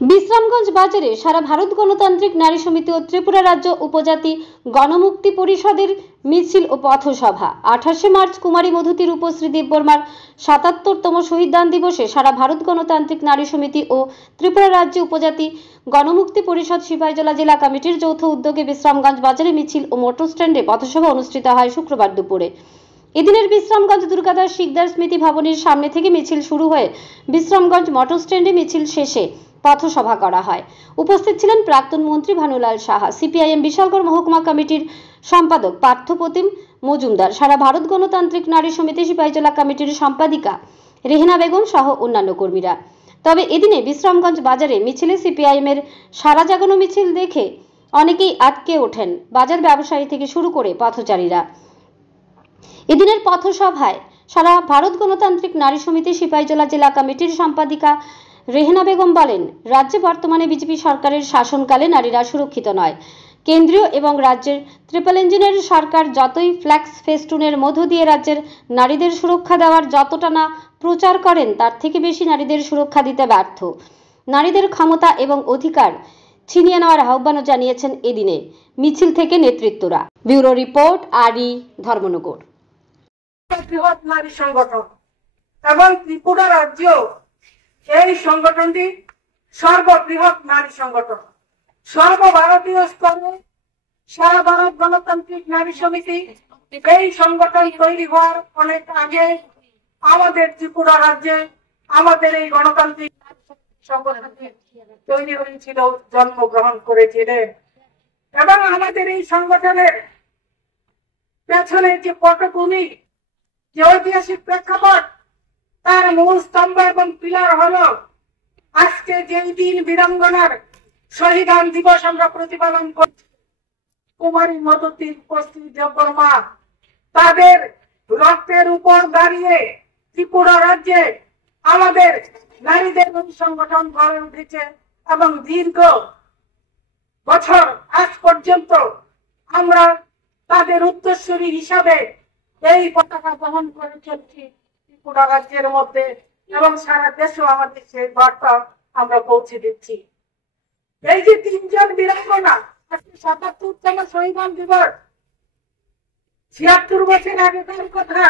বিশ্রামগঞ্জ বাজারে সারা ভারত গণতান্ত্রিক নারী সমিতি ও ত্রিপুরা রাজ্য উপজাতি গণমুক্তি পরিষদের মিছিল ও পথসভা। 28 মার্চ কুমারী মধুতি রূপশ্রী দেববর্মার 77তম শহীদদান দিবসে সারা ভারত গণতান্ত্রিক নারী সমিতি ও ত্রিপুরা রাজ্য উপজাতি গণমুক্তি পরিষদ সিপাহীজলা জেলা কমিটির যৌথ উদ্যোগে বিশ্রামগঞ্জ বাজারে মিছিল ও মোটর স্ট্যান্ডে পথসভা অনুষ্ঠিত হয় শুক্রবার দুপুরে। এদিনের বিশ্রামগঞ্জ দুর্গাদাস শিকদার স্মৃতি ভবনের সামনে থেকে মিছিল শুরু হয়ে বিশ্রামগঞ্জ মোটর স্ট্যান্ডে মিছিল শেষে পথসভা করা হয়। উপস্থিত ছিলেন প্রাক্তন মন্ত্রী ভানুলাল সাহা, সিপিআইএম বিশালগড় মহকুমা কমিটির সম্পাদক পার্থপ্রতিম মজুমদার, সারা ভারত গণতান্ত্রিক নারী সমিতি সিপাহীজলা কমিটির সম্পাদিকা রেহেনা বেগম সহ অন্যান্য কর্মীরা। তবে এদিনে বিশ্রামগঞ্জ বাজারে মিছিলে সিপিআইএমের সারা জাগানো মিছিল দেখে অনেকেই আটকে ওঠেন বাজার ব্যবসায়ী থেকে শুরু করে পথচারীরা। এদিনের পথসভায় সারা ভারত গণতান্ত্রিক নারী সমিতি সিপাহীজলা জেলা কমিটির সম্পাদিকা রেহেনা বেগম বলেন, রাজ্যে বর্তমানে বিজেপি সরকারের শাসনকালে নারীরা সুরক্ষিত নয়। কেন্দ্রীয় এবং রাজ্যের ট্রিপল ইঞ্জিনের সরকার যতই ফ্ল্যাক্স ফেস্টুনের মধ্য দিয়ে রাজ্যের নারীদের সুরক্ষা দেওয়ার যতটা না প্রচার করেন, তার থেকে বেশি নারীদের সুরক্ষা দিতে ব্যর্থ। নারীদের ক্ষমতা এবং অধিকার ছিনিয়ে নেওয়ার আহ্বানও জানিয়েছেন এদিনে মিছিল থেকে নেতৃত্বরা। ব্যুরো রিপোর্ট, আরই, ধর্মনগর। বৃহৎ নারী সংগঠন এবং ত্রিপুরা রাজ্য এই সংগঠনটি সর্ববৃহৎ নারী সংগঠন। সর্বভারতীয় স্তরে সারা ভারত গণতান্ত্রিক নারী সমিতি এই সংগঠন তৈরি হওয়ার অনেক আগে আমাদের ত্রিপুরা রাজ্যে আমাদের এই গণতান্ত্রিক সংগঠনটি তৈরি হয়েছিল, জন্মগ্রহণ করেছিলেন। এবং আমাদের এই সংগঠনের পেছনে যে পটভূমি, যে ঐতিহাসিক প্রেক্ষাপট, তার মূল স্তম্ভ এবং পিলার হলো আজকে যেই দিন বীরাঙ্গনার শহীদান দিবস আমরা প্রতিপালন করছি, কুমারী মধুতি রূপশ্রী দেববর্মা তাদের রক্তের উপর দাঁড়িয়ে ত্রিপুরা রাজ্যে আমাদের নারীদের সংগঠন গড়ে উঠেছে এবং দীর্ঘ বছর আজ পর্যন্ত আমরা তাদের উত্তরসূরি হিসাবে এই পতাকা বহন করে চলছি ত্রিপুরা রাজ্যের মধ্যে এবং সারা দেশেও আমাদের সেই বার্তা আমরা পৌঁছে দিচ্ছি। এই যে তিনজন বীরাঙ্গনা, আজকে 77তম শহীদান দিবস, 76 বছর আগেকার কথা।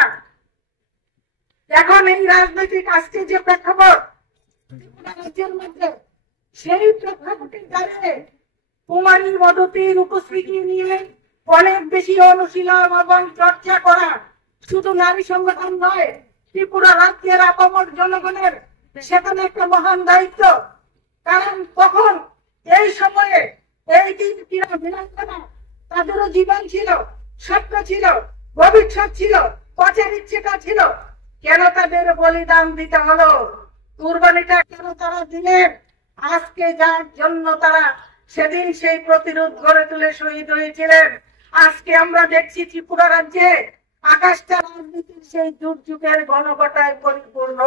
এখন এই রাজনৈতিক আজকে যে প্রেক্ষাপট ত্রিপুরা রাজ্যের মধ্যে, সেই প্রেক্ষাপটে দাঁড়িয়ে কুমারী মধুতি রূপশ্রীকে নিয়ে অনেক বেশি অনুশীলন এবং চর্চা করা শুধু নারী সংগঠন নয়, ত্রিপুরা রাজ্যের আপামর জনগণের সেখানে একটা মহান দায়িত্ব। কারণ তখন এই সময়ে এই তিন বীরাঙ্গনা তাদেরও জীবন ছিল, স্বপ্ন ছিল, ভবিষ্যৎ ছিল, পথের ইচ্ছেটা ছিল। কেন তাদের বলিদান দিতে হলো, কুরবানিটা কেন তারা দিলেন? আজকে যার জন্য তারা সেদিন সেই প্রতিরোধ গড়ে তুলে শহীদ হয়েছিলেন, আজকে আমরা দেখছি ত্রিপুরা রাজ্যে আকাশটা রাজনীতির সেই দুর্যোগের ঘনঘটায় পরিপূর্ণ।